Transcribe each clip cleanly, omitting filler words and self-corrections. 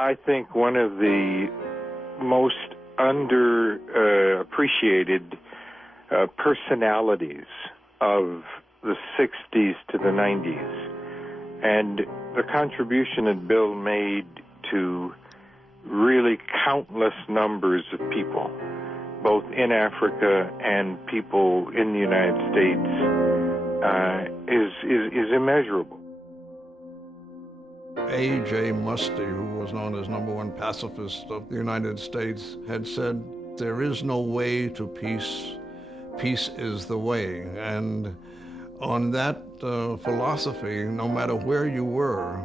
I think one of the most underappreciated personalities of the 60s to the 90s, and the contribution that Bill made to really countless numbers of people, both in Africa and people in the United States, is immeasurable. A.J. Muste, who was known as #1 pacifist of the United States, had said, "There is no way to peace. Peace is the way." And on that philosophy, no matter where you were,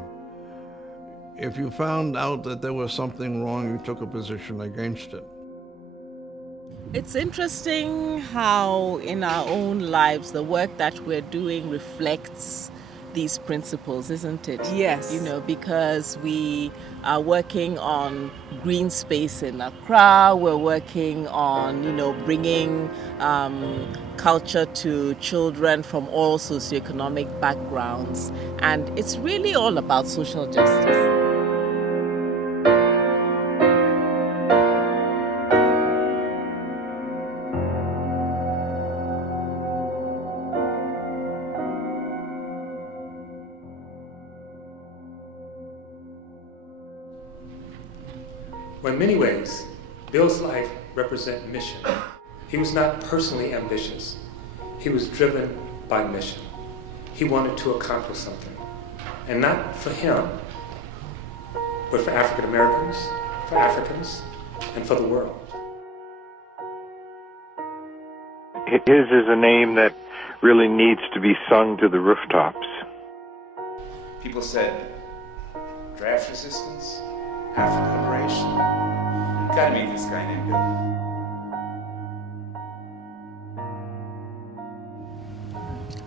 if you found out that there was something wrong, you took a position against it. It's interesting how in our own lives the work that we're doing reflects these principles, isn't it? Yes. Because we are working on green space in Accra, we're working on, bringing culture to children from all socioeconomic backgrounds. And it's really all about social justice. Well, in many ways, Bill's life represents mission. He was not personally ambitious. He was driven by mission. He wanted to accomplish something. And not for him, but for African Americans, for Africans, and for the world. His is a name that really needs to be sung to the rooftops. People said, draft resistance, African liberation. You gotta meet this guy named Bill.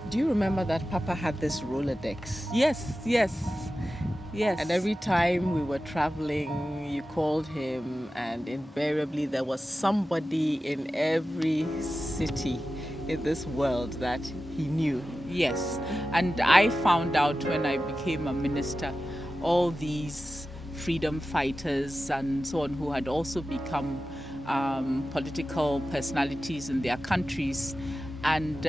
Do you remember that Papa had this Rolodex? Yes. And every time we were traveling, you called him, and invariably there was somebody in every city in this world that he knew. Yes. And I found out when I became a minister, all these freedom fighters and so on who had also become political personalities in their countries. And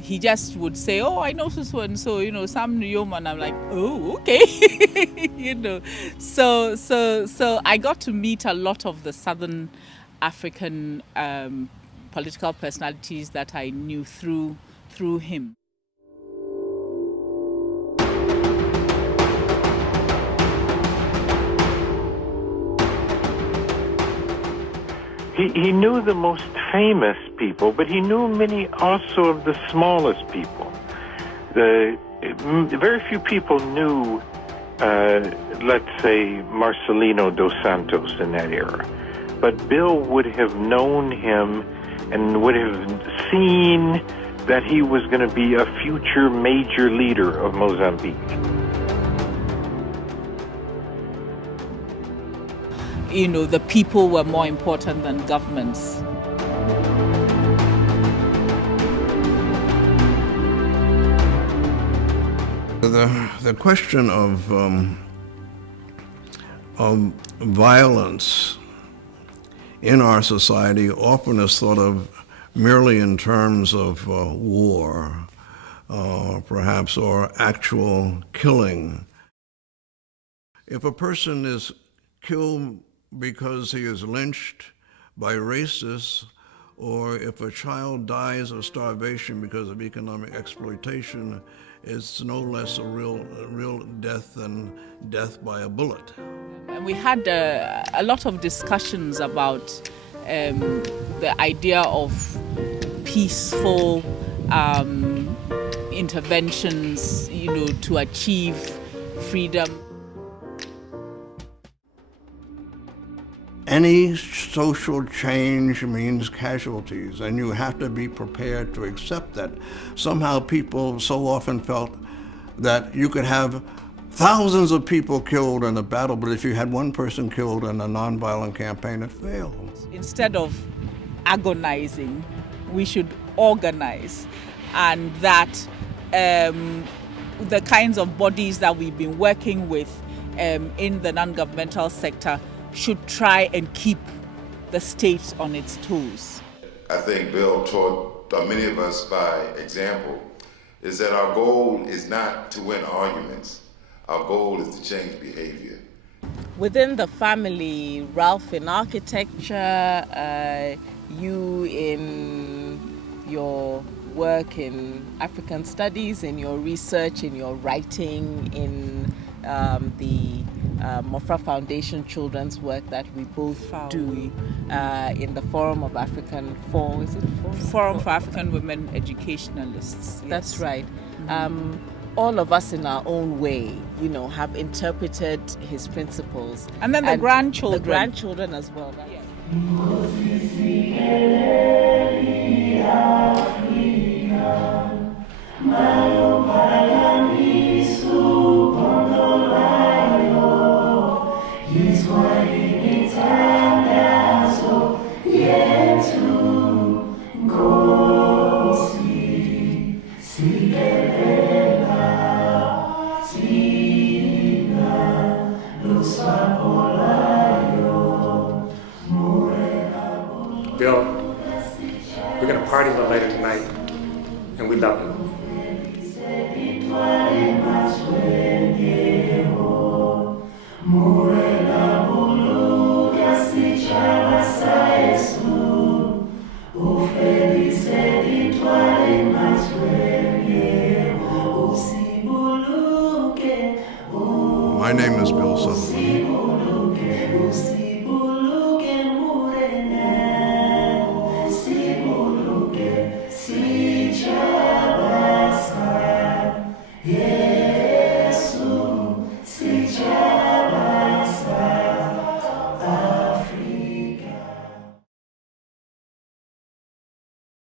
he just would say, "Oh, I know so and so, Sam Nuyoma," and I'm like, "Oh, okay," So I got to meet a lot of the Southern African political personalities that I knew through him. He knew the most famous people, but he knew many also of the smallest people. Very few people knew, let's say, Marcelino dos Santos in that era. But Bill would have known him and would have seen that he was going to be a future major leader of Mozambique. The people were more important than governments. The question of violence in our society often is thought of merely in terms of war, perhaps, or actual killing. If a person is killed because he is lynched by racists, or if a child dies of starvation because of economic exploitation, it's no less a real death than death by a bullet. And we had a lot of discussions about the idea of peaceful interventions, to achieve freedom. Any social change means casualties, and you have to be prepared to accept that. Somehow people so often felt that you could have thousands of people killed in a battle, but if you had one person killed in a nonviolent campaign, it failed. Instead of agonizing, we should organize, and that the kinds of bodies that we've been working with in the non-governmental sector should try and keep the state on its toes. I think Bill taught many of us by example is that our goal is not to win arguments. Our goal is to change behavior. Within the family, Ralph in architecture, you in your work in African studies, in your research, in your writing, in the Mofra Foundation children's work that we both do in the Forum of African Forum for African Women Educationalists. Yes. That's right. All of us in our own way, have interpreted his principles. And then the grandchildren. The grandchildren as well. Right? Yes. Bill, we're going to party a little later tonight, and we love you. My name is